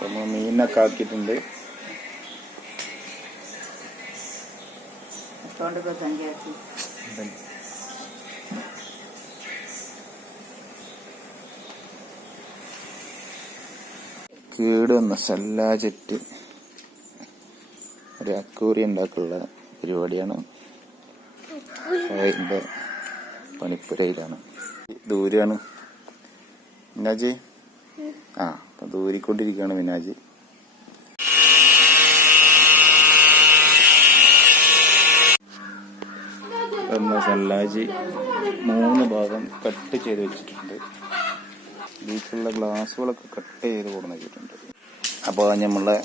നമ്മൾ മീനൊക്കെ ആക്കിയിട്ടുണ്ട്. കേട് വന്ന സല്ലാജറ്റ് ഒരു അക്വേറിയം ഉണ്ടാക്കാനുള്ള പരിപാടിയാണ്. അതിൻ്റെ പണിപ്പുരയിലാണ്. ദൂരെയാണ് മിനാജി. അപ്പം ദൂരിക്കൊണ്ടിരിക്കുകയാണ് മിനാജി. സല്ലാജി 3 ഭാഗം കട്ട് ചെയ്ത് വെച്ചിട്ടുണ്ട്. ഇതിലേക്കുള്ള ഗ്ലാസ്സുകളൊക്കെ കട്ട് ചെയ്ത് കൊടുന്ന് വെച്ചിട്ടുണ്ട്. അപ്പോൾ നമ്മളെ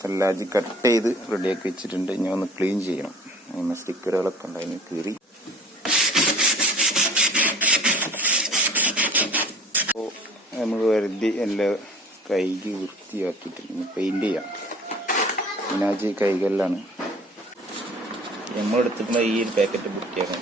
സല്ലാജി കട്ട് ചെയ്ത് റെഡിയാക്കി വെച്ചിട്ടുണ്ട്. ഇനി ഒന്ന് ക്ലീൻ ചെയ്യണം. അതിന് സ്റ്റിക്കറുകളൊക്കെ ഉണ്ട്, അതിന് കീറി. അപ്പോൾ നമ്മൾ വെറുതെ എല്ലാം കൈകി വൃത്തിയാക്കിയിട്ട് ഇനി പെയിന്റ് ചെയ്യാം. മിനാജി കൈകളിലാണ് നമ്മളെടുത്തിട്ടുള്ള ഈ ഒരു പാക്കറ്റ് ബുക്കിയാണ്.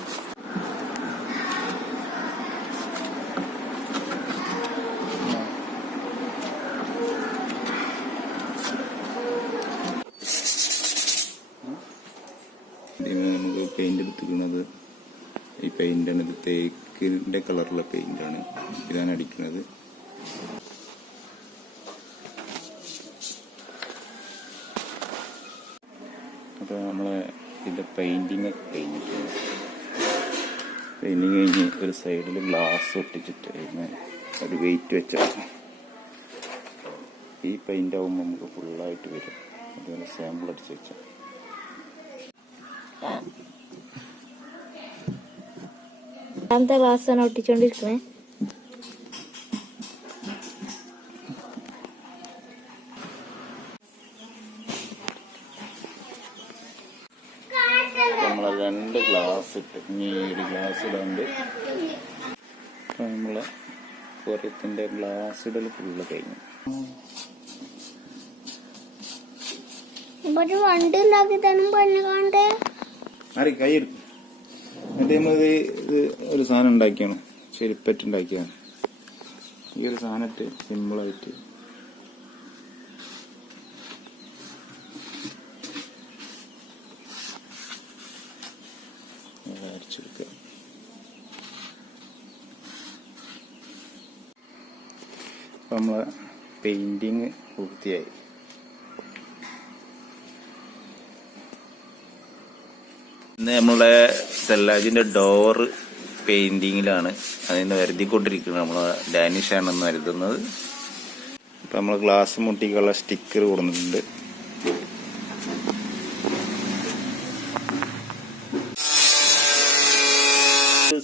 നമുക്ക് പെയിന്റ് എടുത്തിരിക്കുന്നത് ഈ പെയിന്റാണ്. ഇത് തേക്കിന്റെ കളറുള്ള പെയിന്റാണ്. ഇതാണ് അടിക്കുന്നത്. അപ്പോൾ നമ്മളെ ഇതിന്റെ പെയിന്റിങ് കഴിഞ്ഞിട്ടുണ്ട്. പെയിന്റിങ് കഴിഞ്ഞ് ഒരു സൈഡിൽ ഗ്ലാസ് ഒട്ടിച്ചിട്ട് അതിന് ഒരു വെയിറ്റ് വെച്ചാൽ ഈ പെയിന്റ് ആവുമ്പോൾ നമുക്ക് ഫുള്ളായിട്ട് വരും. അതുപോലെ സാമ്പിൾ അടിച്ച് വെച്ചാൽ ഗ്ലാസ് ആണ് ഒട്ടിച്ചോണ്ടിരിക്കണേ. നമ്മളെ 2 ഗ്ലാസ് ഇട്ട് ഇനി ഒരു ഗ്ലാസ് ഇടാണ്ട് നമ്മളെ അക്വേറിയത്തിന്റെ ഗ്ലാസ് ഇടൽ ഫുള്ള് കഴിഞ്ഞു. വണ്ടി ഉണ്ടാക്കി തരും പെണ്ണുകാണ്ട് കൈ എടുക്കും. എന്നിട്ട് നമ്മളിത് ഒരു സാധനം ഉണ്ടാക്കിയാണ്, ചെരുപ്പറ്റ് ഉണ്ടാക്കിയാണ്. ഈ ഒരു സാധനത്തെ സിമ്പിളായിട്ട് അടിച്ചെടുക്കുക. അപ്പം നമ്മളെ പെയിന്റിങ് പൂർത്തിയായി. ഇന്ന് നമ്മളെ സെല്ലാജിന്റെ ഡോറ് പെയിന്റിങ്ങിലാണ്. അതിന് വരുത്തിക്കൊണ്ടിരിക്കുന്നത്. നമ്മളെ ഡാനിഷാണെന്ന് വരുത്തുന്നത്. ഇപ്പം നമ്മൾ ഗ്ലാസ് മുട്ടിക്കുള്ള സ്റ്റിക്കർ കൊടുത്തിട്ടുണ്ട്.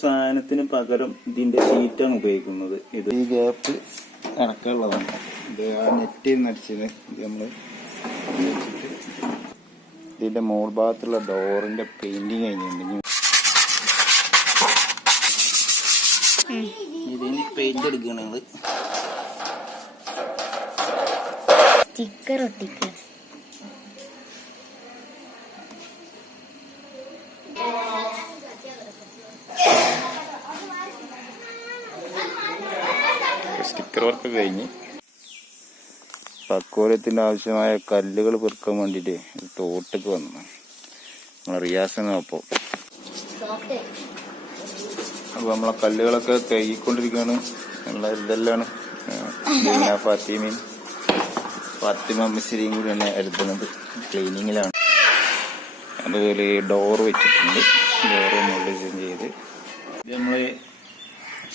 സാധനത്തിന് പകരം ഇതിന്റെ ഷീറ്റാണ് ഉപയോഗിക്കുന്നത്. ഇത് ഈ ഗ്യാപ്പ് ഇറക്കാനുള്ളതാണ്. ഇത് ആ നെറ്റിൽ നിന്ന് അടിച്ചത്. ഇത് നമ്മൾ ഇതിന്റെ മോൾ ഭാഗത്തുള്ള ഡോറിന്റെ പെയിന്റിങ് കഴിഞ്ഞിട്ടുണ്ട്. ഇതിന് പെയിന്റ് എടുക്കുകയാണ് ഞങ്ങള്. സ്റ്റിക്കർ ഒട്ടിക്കുക. സ്റ്റിക്കർ വർക്ക് കഴിഞ്ഞ് അക്വേറിയത്തിന്റെ ആവശ്യമായ കല്ലുകൾ പെറുക്കാൻ വേണ്ടിട്ട് തോട്ടക്ക് വന്നു. നമ്മളെ റിയാസാണ്. അപ്പോൾ നമ്മളെ കല്ലുകളൊക്കെ കഴുകിക്കൊണ്ടിരിക്കുകയാണ്. നമ്മളെ ഇതെല്ലാം ഫാത്തിമ മിസ്രിയും കൂടി തന്നെ എടുക്കുന്നത് ക്ലീനിങ്ങിലാണ്. അതുപോലെ ഡോർ വെച്ചിട്ടുണ്ട്. ഡോർ നമ്മൾ ഡിസൈൻ ചെയ്ത് ഇത് നമ്മൾ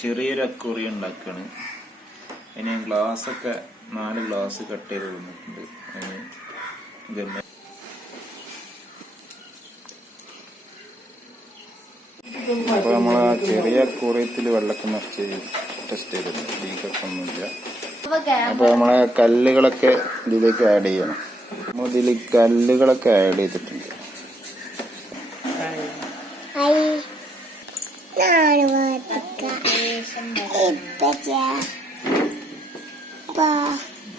ചെറിയൊരു അക്വേറിയം ഉണ്ടാക്കുകയാണ്. അതിന് ഗ്ലാസ്സൊക്കെ 4 ഗ്ലാസ് കട്ട് ചെയ്ത് തന്നിട്ടുണ്ട്. അപ്പൊ നമ്മൾ ആ ചെറിയ അക്വേറിയത്തിൽ വെള്ളമൊക്കെ നിറച്ച് ടെസ്റ്റ് ചെയ്തിട്ടുണ്ട്. ലീക്കൊന്നുമില്ല. അപ്പൊ നമ്മളെ കല്ലുകളൊക്കെ ഇതിലേക്ക് ആഡ് ചെയ്യണം. നമ്മൾ ഇതിൽ കല്ലുകളൊക്കെ ആഡ് ചെയ്തിട്ടുണ്ട്.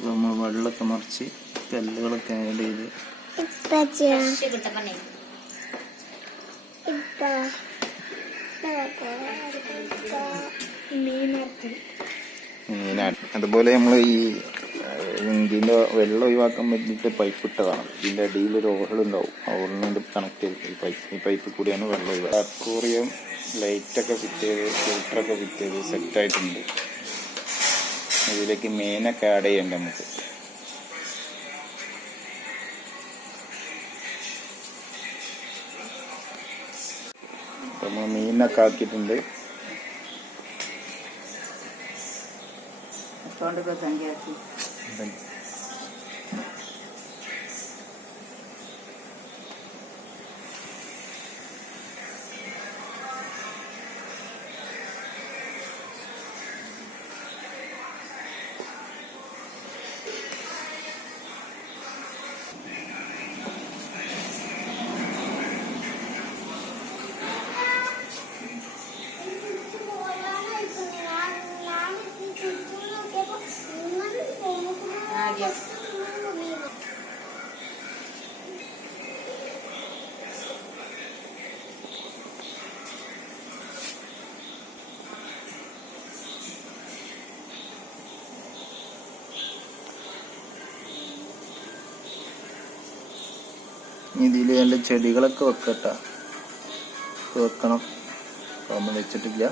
നമ്മൾ വെള്ളമൊക്കെ നിറച്ച് കല്ലുകളൊക്കെ ആഡ് ചെയ്ത് മീനാണ്. അതുപോലെ നമ്മൾ ഈ ഇതിൻ്റെ വെള്ളം ഒഴിവാക്കാൻ വേണ്ടിയിട്ട് പൈപ്പ് ഇട്ടതാണ്. ഇതിൻ്റെ അടിയിൽ ഒരു ഓഹളുണ്ടാവും, ആ ഓഹളിനോട് കണക്ട് ചെയ്ത് ഈ പൈപ്പ് കൂടിയാണ് വെള്ളം ഒഴിവാക്കുക. അക്വേറിയം ലൈറ്റൊക്കെ ഫിറ്റ് ചെയ്ത് ഫിൽറ്ററൊക്കെ ഫിറ്റ് ചെയ്ത് സെറ്റായിട്ടുണ്ട്. ഇതിലേക്ക് മീനൊക്കെ ആഡ് ചെയ്യണ്ട നമുക്ക്. നമ്മൾ മീനൊക്കെ ആക്കിയിട്ടുണ്ട്. ഇതിൽ നല്ല ചെടികളൊക്കെ വെക്കണം. ഒന്നും വെച്ചിട്ടില്ല.